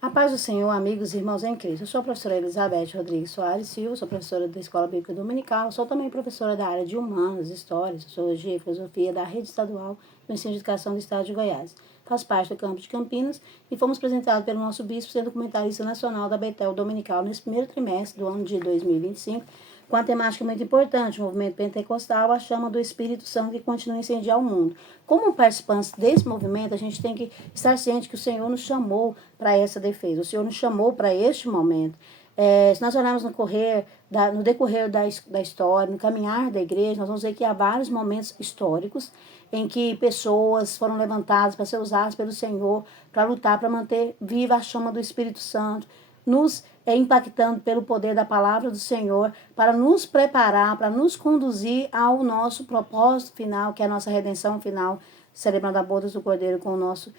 A paz do Senhor, amigos e irmãos em Cristo. Eu sou a professora Elizabeth Rodrigues Soares Silva, sou professora da Escola Bíblica Dominical, sou também professora da área de Humanas, História, Sociologia e Filosofia da Rede Estadual do Ensino de Educação do Estado de Goiás. Faço parte do campus de Campinas e fomos apresentados pelo nosso bispo sendo comentarista nacional da Betel Dominical nesse primeiro trimestre do ano de 2025, com a temática muito importante, o movimento pentecostal, a chama do Espírito Santo que continua a incendiar o mundo. Como participantes desse movimento, a gente tem que estar ciente que o Senhor nos chamou para essa defesa, o Senhor nos chamou para este momento. Se nós olharmos no decorrer da história, no caminhar da igreja, nós vamos ver que há vários momentos históricos em que pessoas foram levantadas para ser usadas pelo Senhor, para lutar, para manter viva a chama do Espírito Santo, nos impactando pelo poder da palavra do Senhor, para nos preparar, para nos conduzir ao nosso propósito final, que é a nossa redenção final, celebrando a boda do Cordeiro com o nosso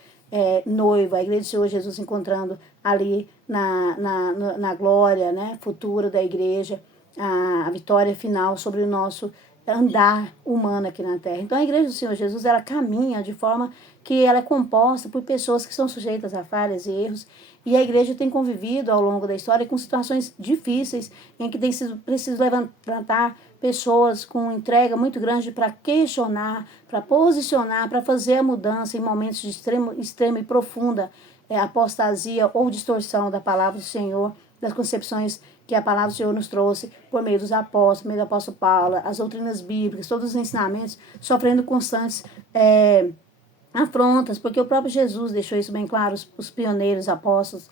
noivo, a igreja do Senhor Jesus encontrando ali na glória, né, futura da igreja, a vitória final sobre o nosso andar humano aqui na terra. Então a igreja do Senhor Jesus, ela caminha de forma que ela é composta por pessoas que são sujeitas a falhas e erros, e a igreja tem convivido ao longo da história com situações difíceis, em que tem sido preciso levantar pessoas com entrega muito grande para questionar, para posicionar, para fazer a mudança em momentos de extrema e profunda apostasia ou distorção da palavra do Senhor, das concepções que a palavra do Senhor nos trouxe por meio dos apóstolos, por meio do apóstolo Paulo, as doutrinas bíblicas, todos os ensinamentos, sofrendo constantes afrontas, porque o próprio Jesus deixou isso bem claro, os pioneiros, apóstolos,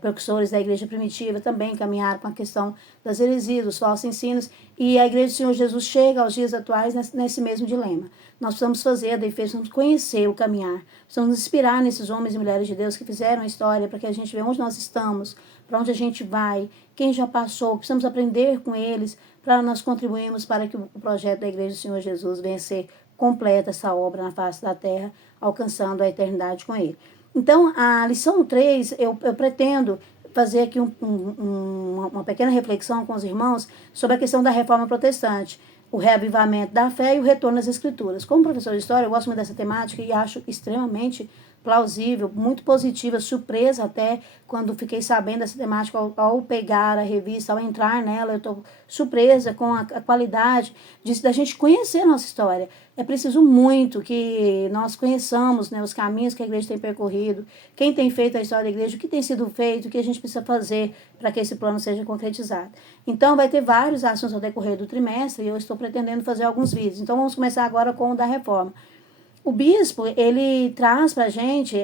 precursores da igreja primitiva também caminharam com a questão das heresias, dos falsos ensinos, e a igreja do Senhor Jesus chega aos dias atuais nesse mesmo dilema. Nós precisamos fazer a defesa, precisamos conhecer o caminhar, precisamos nos inspirar nesses homens e mulheres de Deus que fizeram a história para que a gente veja onde nós estamos, para onde a gente vai, quem já passou, precisamos aprender com eles para nós contribuirmos para que o projeto da igreja do Senhor Jesus venha ser completa essa obra na face da terra, alcançando a eternidade com ele. Então, a lição 3, eu pretendo fazer aqui uma pequena reflexão com os irmãos sobre a questão da reforma protestante, o reavivamento da fé e o retorno às escrituras. Como professor de história, eu gosto muito dessa temática e acho extremamente plausível, muito positiva, surpresa até quando fiquei sabendo dessa temática ao pegar a revista, ao entrar nela, eu estou surpresa com a qualidade da gente conhecer a nossa história. É preciso muito que nós conheçamos, né, os caminhos que a igreja tem percorrido, quem tem feito a história da igreja, o que tem sido feito, o que a gente precisa fazer para que esse plano seja concretizado. Então, vai ter vários assuntos ao decorrer do trimestre e eu estou pretendendo fazer alguns vídeos. Então, vamos começar agora com o da reforma. O bispo, ele traz para a gente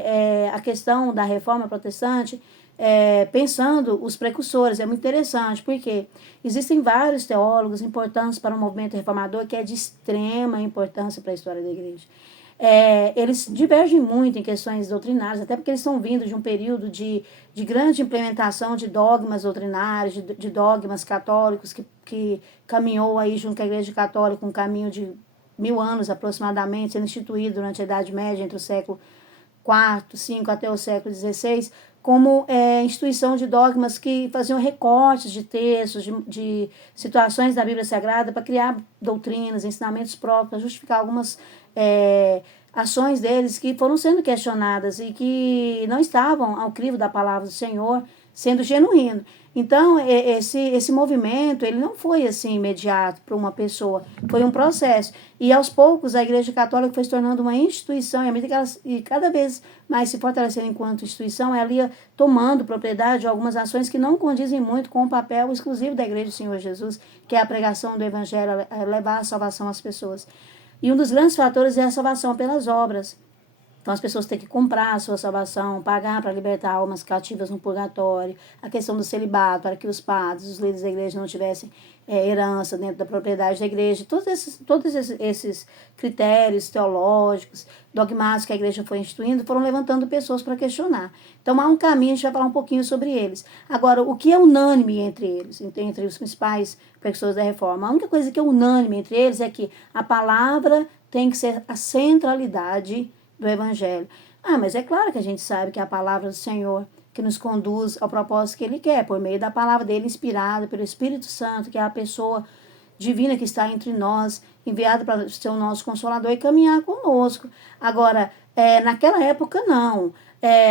a questão da reforma protestante, pensando os precursores. É muito interessante, porque existem vários teólogos importantes para o movimento reformador, que é de extrema importância para a história da igreja. Eles divergem muito em questões doutrinárias, até porque eles estão vindo de um período de grande implementação de dogmas doutrinários, de dogmas católicos, que caminhou aí junto com a igreja católica, um caminho de 1000 anos aproximadamente, sendo instituído durante a Idade Média, entre o século IV, V até o século XVI, como instituição de dogmas que faziam recortes de textos, de situações da Bíblia Sagrada para criar doutrinas, ensinamentos próprios, para justificar algumas ações deles que foram sendo questionadas e que não estavam ao crivo da palavra do Senhor, sendo genuíno. Então, esse movimento, ele não foi assim imediato para uma pessoa, foi um processo. E aos poucos a Igreja Católica foi se tornando uma instituição, e cada vez mais se fortalecendo enquanto instituição, ela ia tomando propriedade de algumas ações que não condizem muito com o papel exclusivo da Igreja do Senhor Jesus, que é a pregação do Evangelho, levar a salvação às pessoas. E um dos grandes fatores é a salvação pelas obras. Então as pessoas têm que comprar a sua salvação, pagar para libertar almas cativas no purgatório, a questão do celibato, para que os padres, os líderes da igreja não tivessem herança dentro da propriedade da igreja. Todos esses critérios teológicos, dogmáticos que a igreja foi instituindo, foram levantando pessoas para questionar. Então há um caminho, a gente vai falar um pouquinho sobre eles. Agora, o que é unânime entre eles, entre os principais precursores da reforma? A única coisa que é unânime entre eles é que a palavra tem que ser a centralidade do Evangelho. Mas é claro que a gente sabe que é a palavra do Senhor que nos conduz ao propósito que Ele quer, por meio da palavra dele inspirada pelo Espírito Santo, que é a pessoa divina que está entre nós, enviado para ser o nosso consolador e caminhar conosco. Agora, naquela época, não.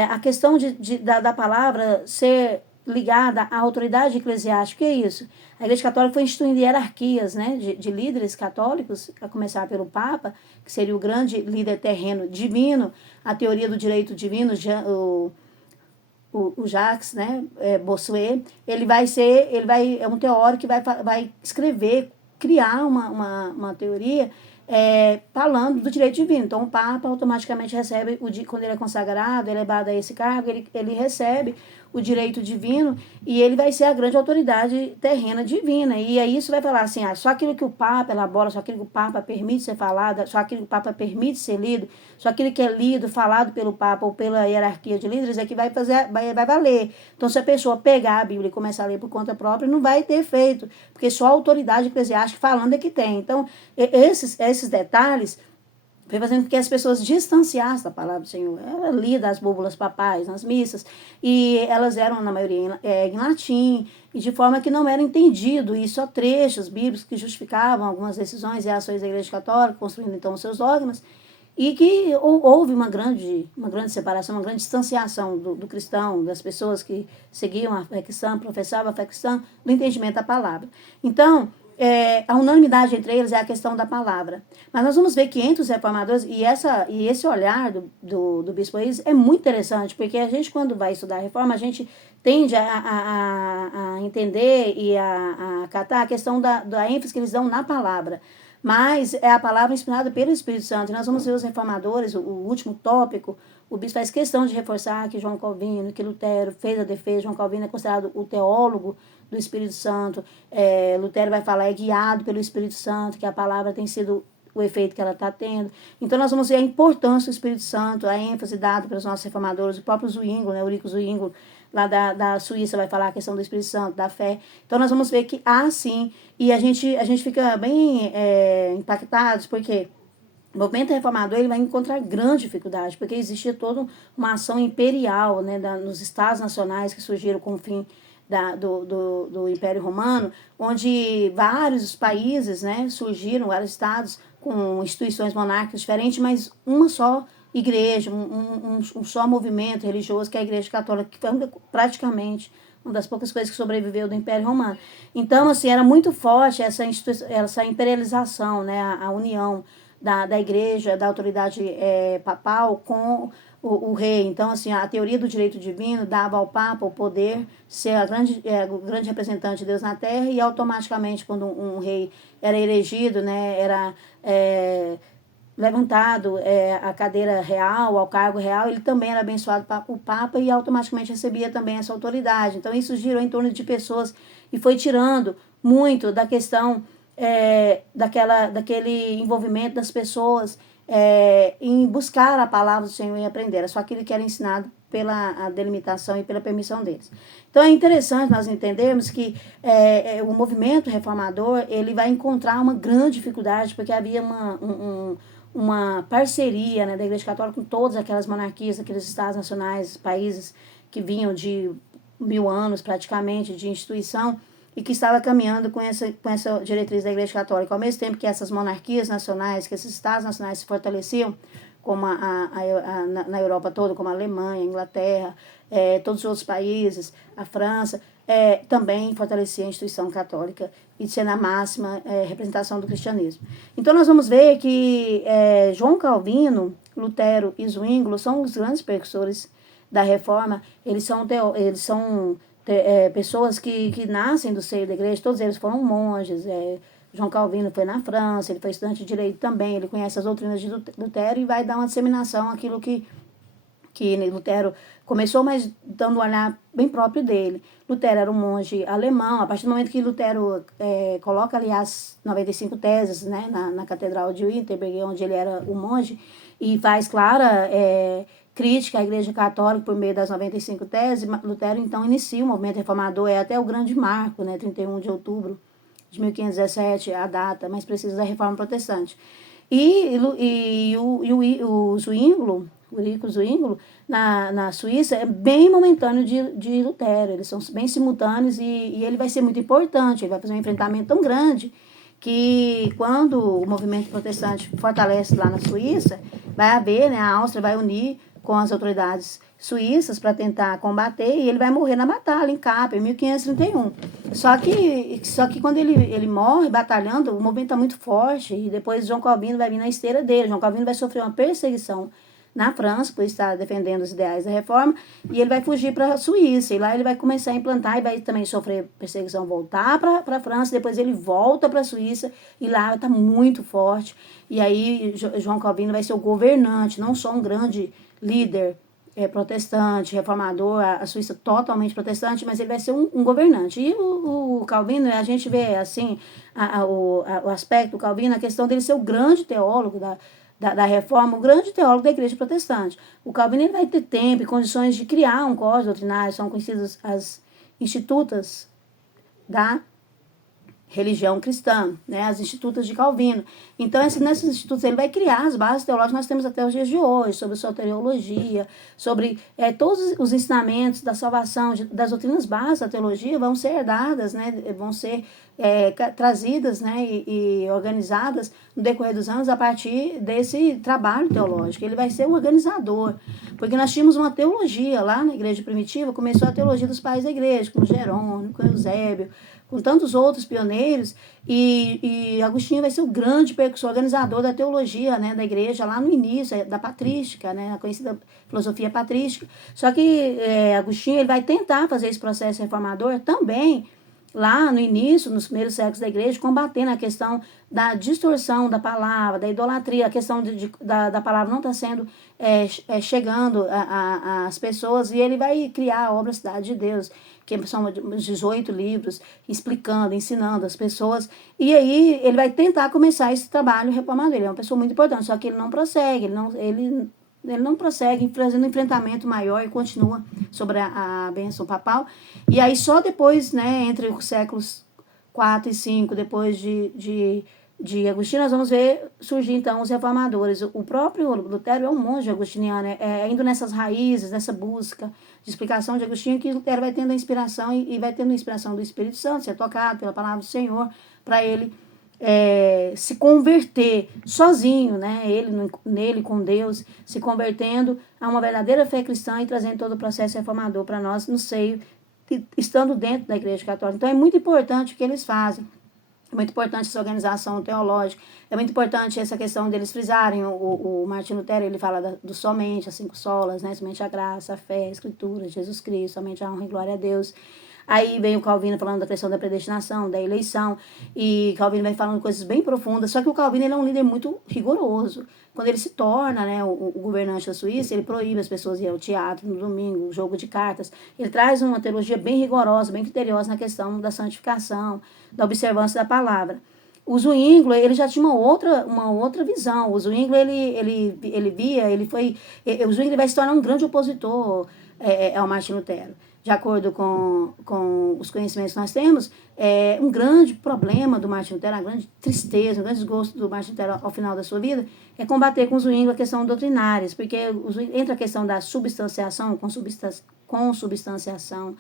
A questão da palavra ser ligada à autoridade eclesiástica, que é isso? A Igreja Católica foi instituindo hierarquias, né, de líderes católicos, a começar pelo Papa, que seria o grande líder terreno divino, a teoria do direito divino, o Jacques, né, Bossuet, é um teórico que vai escrever, criar uma teoria falando do direito divino. Então, o Papa automaticamente recebe, quando ele é consagrado, elevado a esse cargo, ele recebe o direito divino e ele vai ser a grande autoridade terrena divina. E aí isso vai falar assim, só aquilo que o Papa elabora, só aquilo que o Papa permite ser falado, só aquilo que o Papa permite ser lido, só aquilo que é lido, falado pelo Papa ou pela hierarquia de líderes é que vai valer. Então, se a pessoa pegar a Bíblia e começar a ler por conta própria, não vai ter efeito, porque só a autoridade eclesiástica falando é que tem. Então, esses detalhes foi fazendo com que as pessoas distanciassem da palavra do Senhor. Ela lia das búbulas papais nas missas, e elas eram, na maioria, em latim, e de forma que não era entendido, e só trechos bíblicos que justificavam algumas decisões e ações da Igreja Católica, construindo então os seus dogmas, e que houve uma grande separação, uma grande distanciação do cristão, das pessoas que seguiam a fé cristã, professavam a fé cristã, do entendimento da palavra. Então, a unanimidade entre eles é a questão da palavra. Mas nós vamos ver que entre os reformadores, e esse olhar do Bispo Eise é muito interessante, porque a gente, quando vai estudar a reforma, a gente tende a entender e a acatar a questão da ênfase que eles dão na palavra. Mas é a palavra inspirada pelo Espírito Santo. E nós vamos ver os reformadores, o último tópico, o bispo faz questão de reforçar que João Calvino, que Lutero fez a defesa. João Calvino é considerado o teólogo do Espírito Santo. Lutero vai falar, é guiado pelo Espírito Santo, que a palavra tem sido o efeito que ela está tendo. Então, nós vamos ver a importância do Espírito Santo, a ênfase dada pelos nossos reformadores, o próprio Zwingli, né, Eurico Zwingli, lá da Suíça, vai falar a questão do Espírito Santo, da fé. Então, nós vamos ver que há sim, e a gente fica bem impactados, porque o movimento reformador ele vai encontrar grande dificuldade, porque existia toda uma ação imperial, né, nos estados nacionais que surgiram com o fim do Império Romano, onde vários países, né, surgiram, vários estados com instituições monárquicas diferentes, mas uma só igreja, um só movimento religioso, que é a Igreja Católica, que foi praticamente uma das poucas coisas que sobreviveu do Império Romano. Então, assim, era muito forte essa imperialização, né, a união da igreja, da autoridade papal com o rei. Então, assim, a teoria do direito divino dava ao Papa o poder ser o grande representante de Deus na Terra, e automaticamente, quando um rei era elegido, né, era levantado a cadeira real, ao cargo real, ele também era abençoado o Papa e automaticamente recebia também essa autoridade. Então, isso girou em torno de pessoas e foi tirando muito da questão daquele envolvimento das pessoas em buscar a palavra do Senhor e aprender. Era só aquilo que era ensinado pela delimitação e pela permissão deles. Então é interessante nós entendermos que o movimento reformador ele vai encontrar uma grande dificuldade, porque havia uma parceria, né, da Igreja Católica com todas aquelas monarquias, aqueles estados nacionais, países que vinham de 1000 anos praticamente de instituição, e que estava caminhando com essa diretriz da Igreja Católica. Ao mesmo tempo que essas monarquias nacionais, que esses estados nacionais se fortaleciam, como na Europa toda, como a Alemanha, a Inglaterra, todos os outros países, a França, também fortalecia a instituição católica e sendo a máxima representação do cristianismo. Então, nós vamos ver que João Calvino, Lutero e Zwingli são os grandes precursores da Reforma. Eles são pessoas que nascem do seio da igreja, todos eles foram monges. João Calvino foi na França, ele foi estudante de direito também, ele conhece as doutrinas de Lutero e vai dar uma disseminação àquilo que Lutero começou, mas dando um olhar bem próprio dele. Lutero era um monge alemão. A partir do momento que Lutero coloca ali as 95 teses, né, na Catedral de Wittenberg, onde ele era um monge, e faz clara crítica à Igreja Católica por meio das 95 teses, Lutero então inicia o movimento reformador, até o grande marco, né, 31 de outubro de 1517, a data mais precisa da Reforma Protestante. O Zwingli, o Eurico Zwingli, na Suíça, é bem momentâneo de Lutero. Eles são bem simultâneos e ele vai ser muito importante. Ele vai fazer um enfrentamento tão grande que quando o movimento protestante fortalece lá na Suíça, vai haver, né, a Áustria vai unir com as autoridades suíças para tentar combater, e ele vai morrer na batalha, em Capua, em 1531. Só que quando ele morre batalhando, o movimento está muito forte, e depois João Calvino vai vir na esteira dele. João Calvino vai sofrer uma perseguição na França, por estar defendendo os ideais da reforma, e ele vai fugir para a Suíça, e lá ele vai começar a implantar, e vai também sofrer perseguição, voltar para a França, depois ele volta para a Suíça, e lá está muito forte, e aí João Calvino vai ser o governante, não só um grande líder protestante, reformador, a Suíça totalmente protestante, mas ele vai ser um governante. E o Calvino, a gente vê assim, o aspecto do Calvino, a questão dele ser o grande teólogo da reforma, o grande teólogo da igreja protestante. O Calvino ele vai ter tempo e condições de criar um código doutrinário, são conhecidas as institutas da religião cristã, né, as institutas de Calvino. Então, nessas institutos ele vai criar as bases teológicas que nós temos até os dias de hoje, sobre soteriologia, sobre todos os ensinamentos da salvação, das doutrinas básicas da teologia vão ser herdadas, né, vão ser trazidas, né, e organizadas no decorrer dos anos a partir desse trabalho teológico. Ele vai ser um organizador, porque nós tínhamos uma teologia lá na igreja primitiva, começou a teologia dos pais da igreja, como Jerônimo, com Eusébio, com tantos outros pioneiros, e Agostinho vai ser o grande percussor, organizador da teologia, né, da igreja, lá no início, da patrística, né, a conhecida filosofia patrística. Só que Agostinho ele vai tentar fazer esse processo reformador também, lá no início, nos primeiros séculos da igreja, combatendo a questão da distorção da palavra, da idolatria, a questão da palavra não está sendo chegando às pessoas, e ele vai criar a obra Cidade de Deus, que são 18 livros, explicando, ensinando as pessoas, e aí ele vai tentar começar esse trabalho reformador. Ele é uma pessoa muito importante, só que ele não prossegue, ele não prossegue fazendo um enfrentamento maior e continua sobre a bênção papal. E aí só depois, né, entre os séculos 4 e 5, depois de Agostinho, nós vamos ver surgir então os reformadores. O próprio Lutero é um monge agostiniano, indo nessas raízes, nessa busca de explicação de Agostinho, que Lutero vai tendo a inspiração e vai tendo a inspiração do Espírito Santo, ser tocado pela palavra do Senhor, para ele se converter sozinho, né? Ele nele com Deus, se convertendo a uma verdadeira fé cristã e trazendo todo o processo reformador para nós no seio, estando dentro da Igreja Católica. Então é muito importante o que eles fazem. É muito importante essa organização teológica, é muito importante essa questão deles frisarem, o Martinho Lutero, ele fala do somente, as 5 solas, né? Somente a graça, a fé, a escritura, Jesus Cristo, somente a honra e glória a Deus. Aí vem o Calvino falando da questão da predestinação, da eleição, e Calvino vai falando coisas bem profundas, só que o Calvino ele é um líder muito rigoroso. Quando ele se torna, né, o governante da Suíça, ele proíbe as pessoas ir ao teatro no domingo, jogo de cartas. Ele traz uma teologia bem rigorosa, bem criteriosa na questão da santificação, da observância da palavra. O Zwingli, ele já tinha uma outra visão. O Zwingli, o Zwingli vai se tornar um grande opositor ao Martinho Lutero. De acordo com os conhecimentos que nós temos, um grande problema do Martinho Lutero, uma grande tristeza, um grande desgosto do Martinho Lutero ao final da sua vida, é combater com o Zwingli a questão doutrinária, porque entra a questão da substanciação, consubstanciação.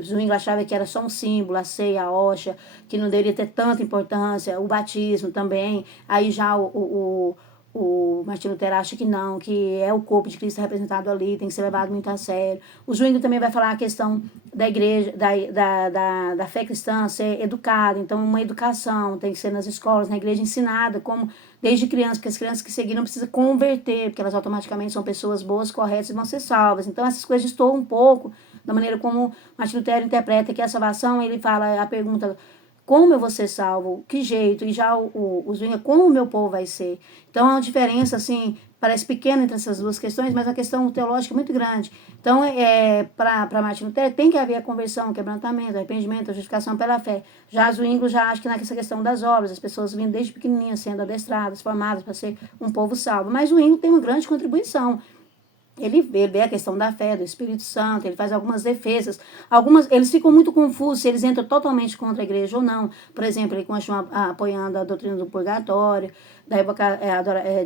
Zwingli achava que era só um símbolo, a ceia, a hóstia, que não deveria ter tanta importância, o batismo também. Aí já o Martinho Lutero acha que não, que é o corpo de Cristo representado ali, tem que ser levado muito a sério. O Zwingli também vai falar a questão da igreja, da fé cristã ser educada, então uma educação tem que ser nas escolas, na igreja ensinada, como desde criança, porque as crianças que seguiram precisam converter, porque elas automaticamente são pessoas boas, corretas e vão ser salvas. Então essas coisas destoam um pouco da maneira como Martinho Lutero interpreta que a salvação, ele fala a pergunta: como eu vou ser salvo? Que jeito? E já o Zwingli, como o meu povo vai ser? Então, é uma diferença, assim, parece pequena entre essas duas questões, mas a questão teológica é muito grande. Então, para Martinho Lutero, tem que haver a conversão, o quebrantamento, o arrependimento, a justificação pela fé. Já Zwingli já acha que nessa questão das obras, as pessoas vindo desde pequenininhas sendo adestradas, formadas para ser um povo salvo. Mas o Zwingli tem uma grande contribuição. Ele vê a questão da fé, do Espírito Santo, ele faz algumas defesas. Eles ficam muito confusos se eles entram totalmente contra a igreja ou não. Por exemplo, ele continua apoiando a doutrina do purgatório. da época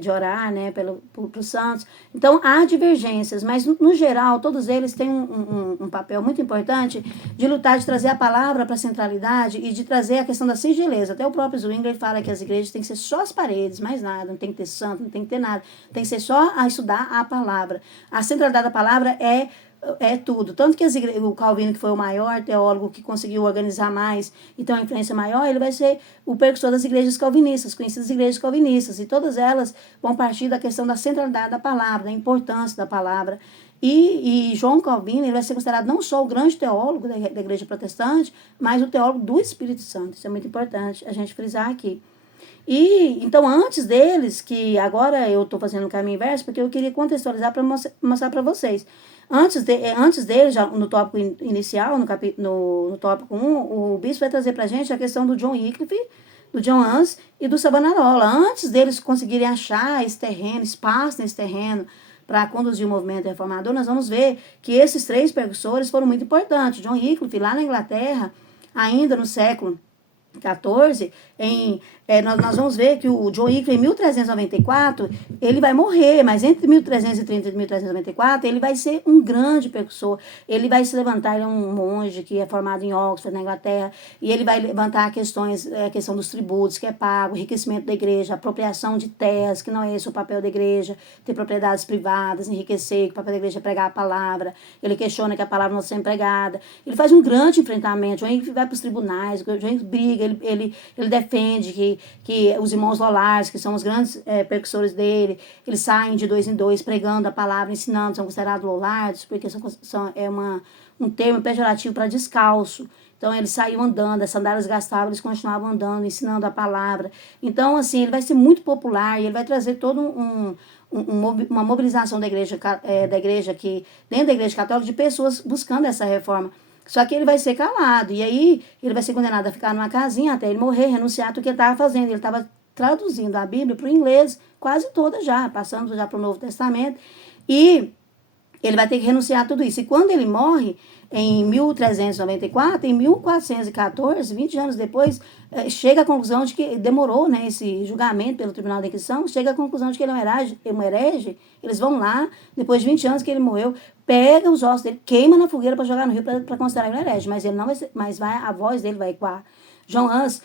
de orar, né, para os santos. Então, há divergências, mas no geral, todos eles têm um papel muito importante de lutar, de trazer a palavra para a centralidade e de trazer a questão da singeleza. Até o próprio Zwingli fala que as igrejas têm que ser só as paredes, mais nada, não tem que ter santo, não tem que ter nada, tem que ser só a estudar a palavra. A centralidade da palavra é tudo. Tanto que o Calvino, que foi o maior teólogo que conseguiu organizar mais e ter uma influência maior, ele vai ser o precursor das igrejas calvinistas, conhecidas igrejas calvinistas, e todas elas vão partir da questão da centralidade da palavra, da importância da palavra. E João Calvino, ele vai ser considerado não só o grande teólogo da igreja protestante, mas o teólogo do Espírito Santo. Isso é muito importante a gente frisar aqui. E então, antes deles, que agora eu estou fazendo o caminho inverso, porque eu queria contextualizar para mostrar para vocês. Antes dele, já no tópico inicial, no tópico 1, o bispo vai trazer para a gente a questão do John Wycliffe, do John Huss e do Savonarola. Antes deles conseguirem achar esse terreno, espaço nesse terreno, para conduzir o movimento reformador, nós vamos ver que esses 3 precursores foram muito importantes. John Wycliffe, lá na Inglaterra, ainda no século XIV, nós vamos ver que o John Wycliffe, em 1394, ele vai morrer, mas entre 1330 e 1394, ele vai ser um grande precursor. Ele vai se levantar, ele é um monge que é formado em Oxford, na Inglaterra, e ele vai levantar a questão dos tributos que é pago, enriquecimento da igreja, apropriação de terras, que não é esse o papel da igreja, ter propriedades privadas, enriquecer, que o papel da igreja é pregar a palavra. Ele questiona que a palavra não seja empregada. Ele faz um grande enfrentamento. John Wycliffe vai para os tribunais, John Wycliffe briga, ele defende que os irmãos Lolares, que são os grandes precursores dele, eles saem de 2 em 2 pregando a palavra, ensinando, são considerados Lolares, porque um termo pejorativo para descalço. Então, eles saíam andando, as sandálias gastavam, eles continuavam andando, ensinando a palavra. Então, assim, ele vai ser muito popular e ele vai trazer todo uma mobilização da igreja aqui, dentro da igreja católica, de pessoas buscando essa reforma. Só que ele vai ser calado, e aí ele vai ser condenado a ficar numa casinha até ele morrer, renunciar tudo que ele estava fazendo. Ele estava traduzindo a Bíblia para o inglês, quase toda já, passando já para o Novo Testamento, e ele vai ter que renunciar a tudo isso. E quando ele morre, em 1394, em 1414, 20 anos depois, chega à conclusão de que demorou, né, esse julgamento pelo Tribunal da Inquisição, chega à conclusão de que ele é um herege. Eles vão lá, depois de 20 anos que ele morreu, pega os ossos dele, queima na fogueira para jogar no rio para considerar ele um herege, mas ele não vai ser, a voz dele vai ecoar. John Huss,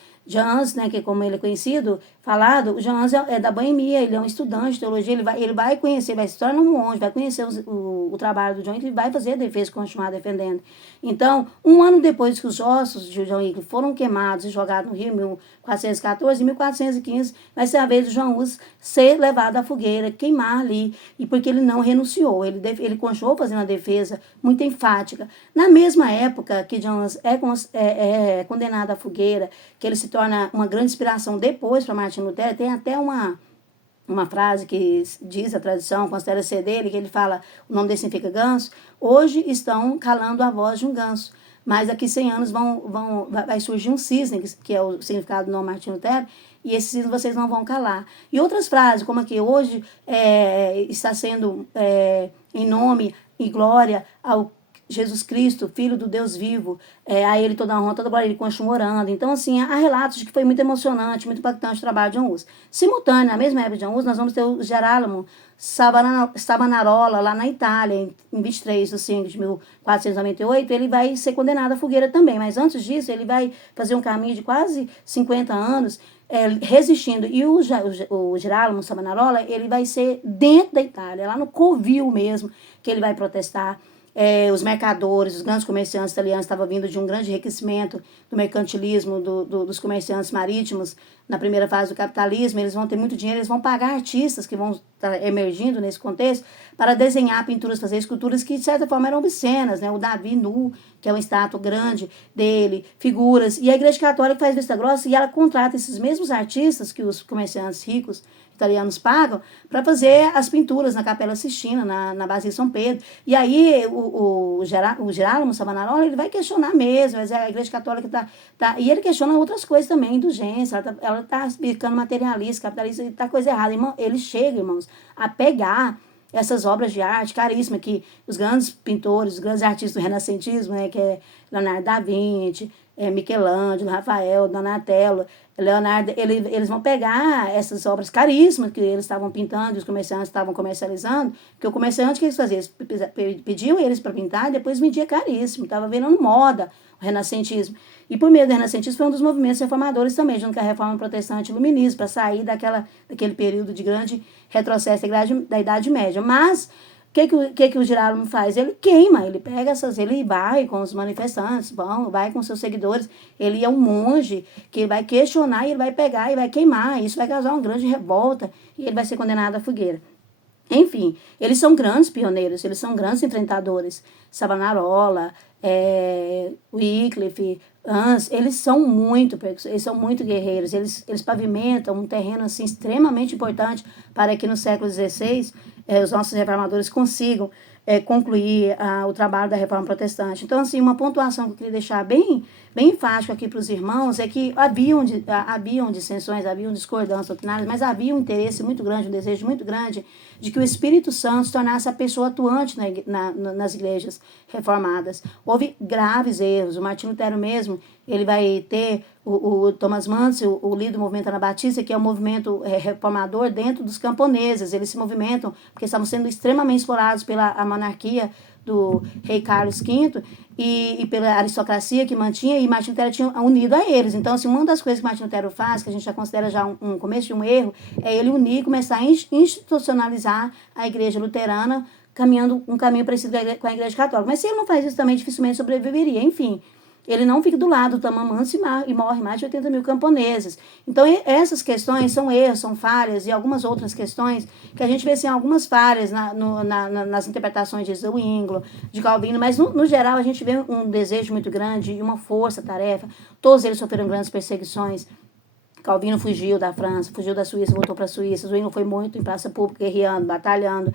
né, que como ele é conhecido, falado, o John Huss é da Boemia, ele é um estudante de teologia, ele vai conhecer, vai se tornar um monge, vai conhecer o trabalho do John Wycliffe, vai fazer a defesa e continuar defendendo. Então, um ano depois que os ossos de John Wycliffe foram queimados e jogados no rio, em 1414, em 1415, vai ser a vez de John Huss ser levado à fogueira, queimar ali, e porque ele não renunciou, ele continuou fazendo a defesa muito enfática. Na mesma época que John Huss é condenado à fogueira, que ele se torna uma grande inspiração depois para Martin Lutero, tem até uma frase que diz a tradição, considera ser dele, que ele fala, o nome dele significa ganso: hoje estão calando a voz de um ganso, mas daqui 100 anos vai surgir um cisne, que é o significado do nome Martin Lutero, e esse cisne vocês não vão calar. E outras frases, como aqui, hoje está sendo em nome e glória ao Jesus Cristo, Filho do Deus vivo, a ele toda a honra, toda a glória, ele continua orando. Então, assim, há relatos de que foi muito emocionante, muito impactante o trabalho de John Huss. Simultâneo, na mesma época de John Huss, nós vamos ter o Gerolamo Savonarola, lá na Itália, em 23 de 5 de 1498, ele vai ser condenado à fogueira também, mas antes disso, ele vai fazer um caminho de quase 50 anos, resistindo. E o Gerolamo Savonarola, ele vai ser dentro da Itália, lá no Covil mesmo, que ele vai protestar. Os mercadores, os grandes comerciantes italianos estavam vindo de um grande enriquecimento do mercantilismo, dos comerciantes marítimos na primeira fase do capitalismo. Eles vão ter muito dinheiro, eles vão pagar artistas que vão estar emergindo nesse contexto para desenhar pinturas, fazer esculturas que de certa forma eram obscenas, né? O Davi nu, que é uma estátua grande dele, figuras, e a Igreja Católica faz vista grossa e ela contrata esses mesmos artistas que os comerciantes ricos italianos pagam para fazer as pinturas na Capela Sistina, na Basílica de São Pedro. E aí o Gerolamo Savonarola, ele vai questionar mesmo, mas a Igreja Católica tá e ele questiona outras coisas também, indulgência, ela tá ficando materialista, capitalista, tá coisa errada. Irmão, ele chega, irmãos, a pegar essas obras de arte caríssimas que os grandes pintores, os grandes artistas do renascentismo, né, que é Leonardo da Vinci, Michelangelo, Rafael, Donatello, Leonardo, eles vão pegar essas obras caríssimas que eles estavam pintando, e os comerciantes estavam comercializando, porque o comerciante, o que eles faziam? Eles pediam eles para pintar e depois vendia caríssimo, estava virando moda o renascentismo. E por meio do renascentismo foi um dos movimentos reformadores também, junto com a reforma protestante e iluminista, para sair daquele período de grande retrocesso da Idade Média. Mas o que o Girolamo faz? Ele queima, ele pega ele vai com os manifestantes, vai com seus seguidores, ele é um monge que vai questionar e ele vai pegar e vai queimar, isso vai causar uma grande revolta e ele vai ser condenado à fogueira. Enfim, eles são grandes pioneiros, eles são grandes enfrentadores. Savonarola, Wycliffe, Hans, eles são muito guerreiros, eles pavimentam um terreno assim, extremamente importante para que no século XVI os nossos reformadores consigam concluir o trabalho da reforma protestante. Então, assim, uma pontuação que eu queria deixar bem enfático aqui para os irmãos é que haviam dissensões, haviam discordâncias doutrinárias, mas havia um interesse muito grande, um desejo muito grande de que o Espírito Santo se tornasse a pessoa atuante nas igrejas reformadas. Houve graves erros. O Martinho Lutero mesmo, ele vai ter o Thomas Manso, o líder do movimento anabatista, que é um movimento reformador dentro dos camponeses. Eles se movimentam porque estavam sendo extremamente explorados pela monarquia do rei Carlos V e pela aristocracia que mantinha, e Martinho Lutero tinha unido a eles. Então, assim, uma das coisas que Martinho Lutero faz, que a gente já considera já um começo de um erro, é ele unir, começar a institucionalizar a igreja luterana, caminhando um caminho parecido com a igreja católica. Mas se ele não faz isso também, dificilmente sobreviveria. Enfim, ele não fica do lado do Thomas Manso e morre mais de 80 mil camponeses. Então, essas questões são erros, são falhas, e algumas outras questões que a gente vê, assim, algumas falhas nas interpretações de Zwinglio, de Calvino, mas, no geral, a gente vê um desejo muito grande e uma força-tarefa. Todos eles sofreram grandes perseguições. Calvino fugiu da França, fugiu da Suíça, voltou para a Suíça. Zwinglio foi muito em praça pública, guerreando, batalhando.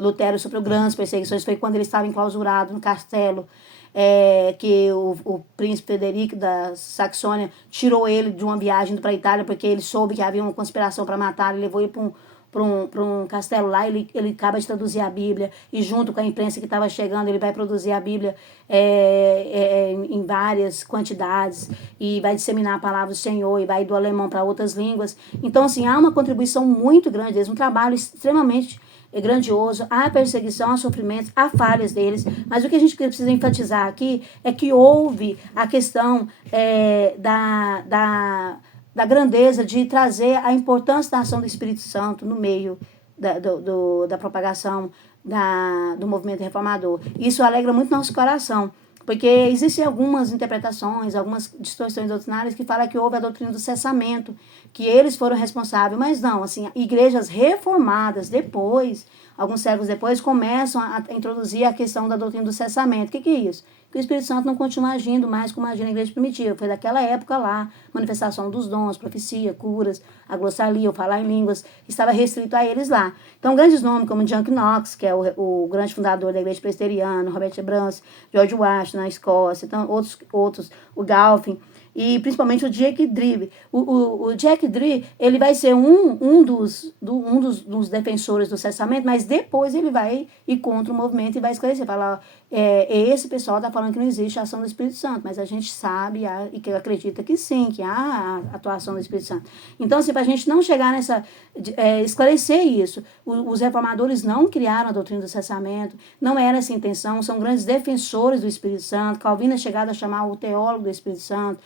Lutero sofreu grandes perseguições. Foi quando ele estava enclausurado no castelo, que o príncipe Frederico da Saxônia tirou ele de uma viagem para a Itália, porque ele soube que havia uma conspiração para matar, ele levou ele para um castelo lá, ele acaba de traduzir a Bíblia, e junto com a imprensa que estava chegando, ele vai produzir a Bíblia em várias quantidades, e vai disseminar a palavra do Senhor, e vai do alemão para outras línguas. Então, assim, há uma contribuição muito grande deles, um trabalho extremamente grandioso, há perseguição, há sofrimentos, há falhas deles, mas o que a gente precisa enfatizar aqui é que houve a questão da grandeza de trazer a importância da ação do Espírito Santo no meio da propagação do movimento reformador. Isso alegra muito nosso coração, porque existem algumas interpretações, algumas distorções doutrinárias que falam que houve a doutrina do cessamento, que eles foram responsáveis, mas não, assim, igrejas reformadas depois, alguns séculos depois, começam a introduzir a questão da doutrina do cessamento. O que é isso? Que o Espírito Santo não continua agindo mais como agia na igreja primitiva. Foi daquela época lá, manifestação dos dons, profecia, curas, a glossalia, o falar em línguas, estava restrito a eles lá. Então, grandes nomes como John Knox, que é o grande fundador da igreja presbiteriana, Robert Brance, George Washington na Escócia, então, outros, o Galpin, e principalmente o Jack Dee. O Jack Dee, ele vai ser um dos defensores do cessamento, mas depois ele vai ir contra o movimento e vai esclarecer, falar, esse pessoal está falando que não existe a ação do Espírito Santo, mas a gente sabe e que acredita que sim, que há a atuação do Espírito Santo. Então, assim, para a gente não chegar esclarecer isso, os reformadores não criaram a doutrina do cessamento, não era essa a intenção, são grandes defensores do Espírito Santo. Calvino é chegado a chamar o teólogo do Espírito Santo.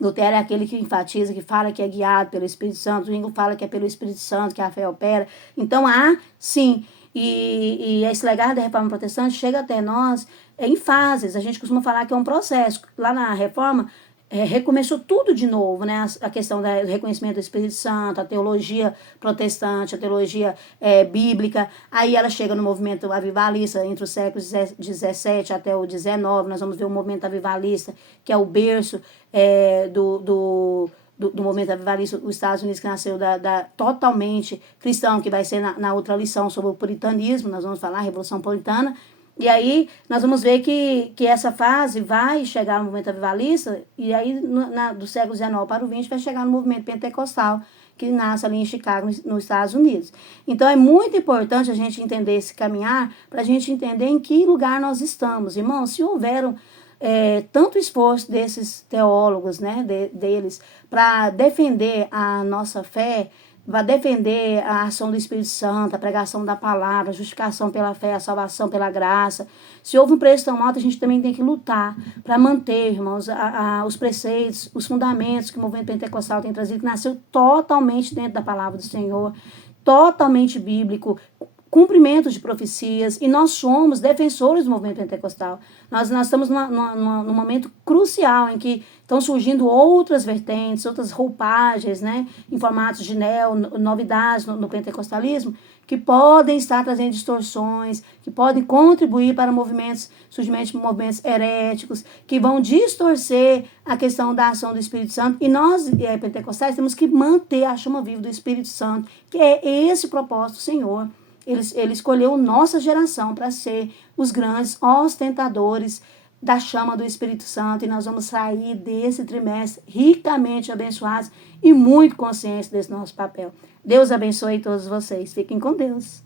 Lutero é aquele que enfatiza, que fala que é guiado pelo Espírito Santo. Zwinglio fala que é pelo Espírito Santo que a fé opera. Então, há, sim, e esse legado da reforma protestante chega até nós em fases. A gente costuma falar que é um processo. Lá na reforma, recomeçou tudo de novo, né? A questão do reconhecimento do Espírito Santo, a teologia protestante, a teologia bíblica. Aí ela chega no movimento avivalista entre os séculos 17 até o 19. Nós vamos ver o movimento avivalista, que é o berço do movimento avivalista, os Estados Unidos, que nasceu totalmente cristão, que vai ser na outra lição sobre o puritanismo. Nós vamos falar a Revolução Puritana. E aí nós vamos ver que essa fase vai chegar no movimento avivalista, e aí do século XIX para o XX vai chegar no movimento pentecostal, que nasce ali em Chicago, nos Estados Unidos. Então é muito importante a gente entender esse caminhar, para a gente entender em que lugar nós estamos. Irmãos, se houveram tanto esforço desses teólogos, né, deles, para defender a nossa fé, vai defender a ação do Espírito Santo, a pregação da palavra, a justificação pela fé, a salvação pela graça. Se houve um preço tão alto, a gente também tem que lutar para manter, irmãos, os preceitos, os fundamentos que o movimento pentecostal tem trazido, que nasceu totalmente dentro da palavra do Senhor, totalmente bíblico, cumprimento de profecias, e nós somos defensores do movimento pentecostal. Nós estamos num momento crucial em que estão surgindo outras vertentes, outras roupagens, né, em formatos de novidades no pentecostalismo, que podem estar trazendo distorções, que podem contribuir para surgimento de movimentos heréticos, que vão distorcer a questão da ação do Espírito Santo. E nós, pentecostais, temos que manter a chama viva do Espírito Santo, que é esse o propósito do Senhor. Ele escolheu nossa geração para ser os grandes ostentadores da chama do Espírito Santo, e nós vamos sair desse trimestre ricamente abençoados e muito conscientes desse nosso papel. Deus abençoe todos vocês. Fiquem com Deus.